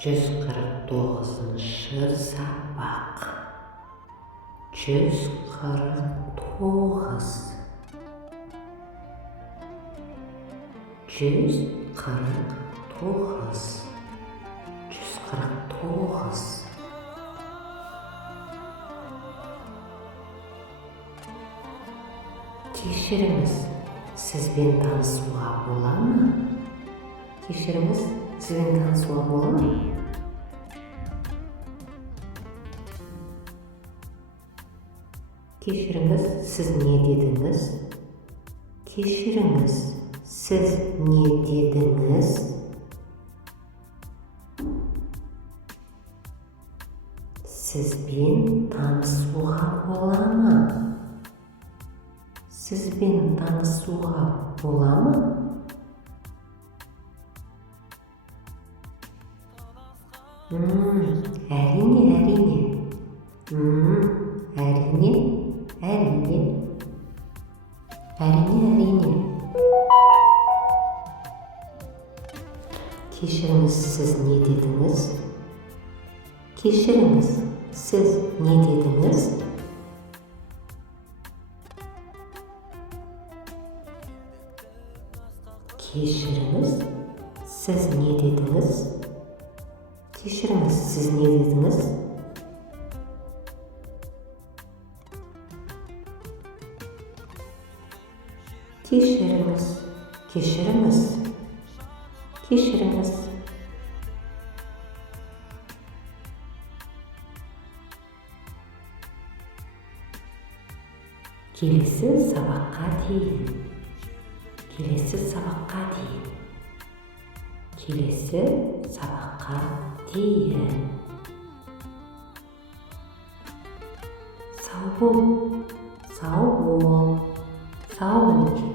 149-шы сабақ. 149. 149. 149. Кешіріңіз, сізбен танысуға бола ма? Кешіріңіз, сізбен танысуға бола ма? Кешіріңіз, сіз не дедіңіз? Кешіріңіз, сіз не дедіңіз? Сізбен танысуға бола ма? Сізбен танысуға бола ма? Әрине. Әрине. Кешіріңіз, сіз не дедіңіз? Кешіріңіз, сіз не дедіңіз? Кешіріңіз, сіз не дедіңіз? Кешіріңіз, сіз не дедіңіз? Кешіріңіз. Келесі сабаққа дейін. Келесі сабаққа дейін. Сау бол.